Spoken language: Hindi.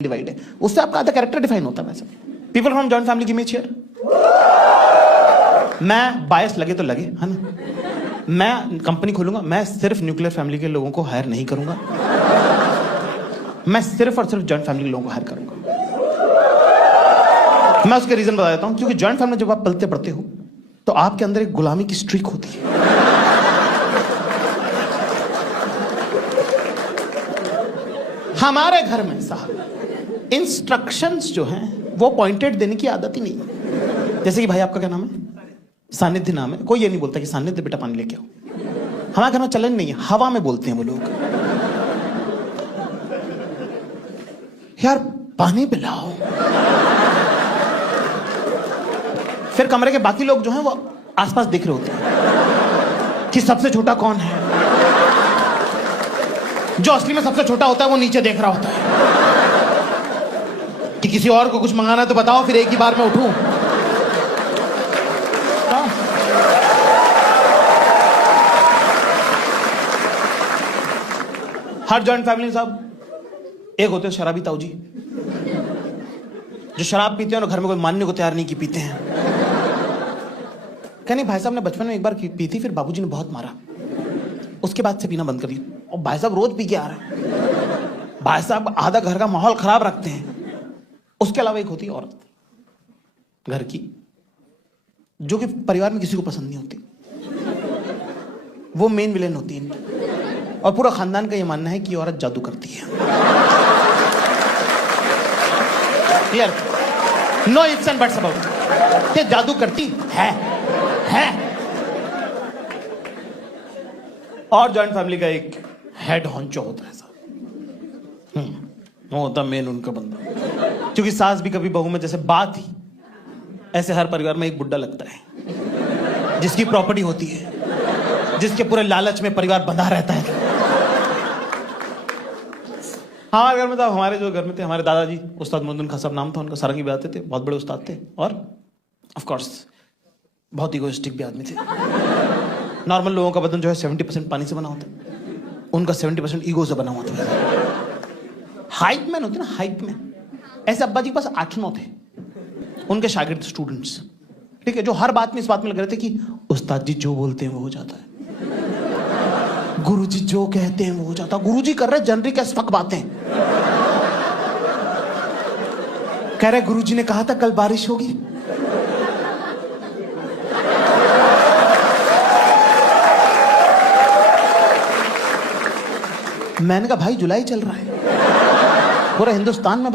डिवाइड है, उससे आपका आधा कैरेक्टर डिफाइन होता है। वैसे people from joint family give me chair. मैं बायस लगे तो लगे, है ना। मैं कंपनी खोलूंगा, मैं सिर्फ न्यूक्लियर फैमिली के लोगों को हायर नहीं करूंगा, मैं सिर्फ और सिर्फ जॉइंट फैमिली के लोगों को हायर करूंगा। मैं उसके रीजन बता देता हूं, क्योंकि जॉइंट फैमिली जब आप पलते पड़ते हो तो आपके अंदर एक गुलामी की स्ट्रीक होती है। हमारे घर में साहब इंस्ट्रक्शंस जो हैं वो पॉइंटेड देने की आदत ही नहीं है। जैसे कि भाई आपका क्या नाम है? सानिध्य नाम है। कोई ये नहीं बोलता कि सानिध्य बेटा पानी लेके आओ। हमारे घर में चलन नहीं है, हवा में बोलते हैं वो लोग, यार पानी पिलाओ। फिर कमरे के बाकी लोग जो हैं वो आसपास दिख रहे होते हैं कि सबसे छोटा कौन है। जो असली में सबसे छोटा होता है वो नीचे देख रहा होता है कि किसी और को कुछ मंगाना है तो बताओ, फिर एक ही बार में उठूं। हर जॉइंट फैमिली साहब एक होते हैं शराबी ताऊ जी, जो शराब पीते हैं और घर में कोई मानने को तैयार नहीं कि पीते हैं। क्या नहीं, भाई साहब ने बचपन में एक बार पी थी, फिर बाबूजी ने बहुत मारा, उसके बाद से पीना बंद कर दिया। और भाई साहब रोज पी के आ रहे हैं। भाई साहब आधा घर का माहौल खराब रखते हैं। उसके अलावा एक होती है औरत घर की, जो कि परिवार में किसी को पसंद नहीं होती, वो मेन विलेन होती है इनकी। और पूरा खानदान का ये मानना है कि औरत जादू करती है। Clear? No ifs and buts about ये जादू करती है। और जॉइंट फैमिली का एक हेड हॉन्चो होता है साहब, वो होता मेन उनका बंदा। क्योंकि सास भी कभी बहू में जैसे बात ही, ऐसे हर परिवार में एक बुड्ढा लगता है जिसकी प्रॉपर्टी होती है, जिसके पूरे लालच में परिवार बंधा रहता है। हमारे घर में था, हमारे जो घर में थे, हमारे दादाजी उस्ताद मोहम्मद खान साहब नाम था उनका, सारंगी बजाते थे, बहुत बड़े उस्ताद थे, और ऑफ कोर्स बहुत इगोइस्टिक भी आदमी थे। नॉर्मल लोगों का बदन जो है 70% पानी से बना होता है, उनका 70% ईगो से बना हुआ था। हाइप मैन होते ना, हाइप मैन। ऐसे अब्बा जी के पास 8-9 थे, उनके शागिर्द स्टूडेंट्स, ठीक है, जो हर बात में इस बात में लग रहे थे कि उस्ताद जी जो बोलते हैं वो हो जाता है, गुरुजी जो कहते हैं वो हो जाता है। गुरुजी कर रहे जनरिक एस फक बातें, कह रहे गुरुजी ने कहा था कल बारिश होगी। मैंने कहा भाई जुलाई चल रहा है, पूरा हिंदुस्तान में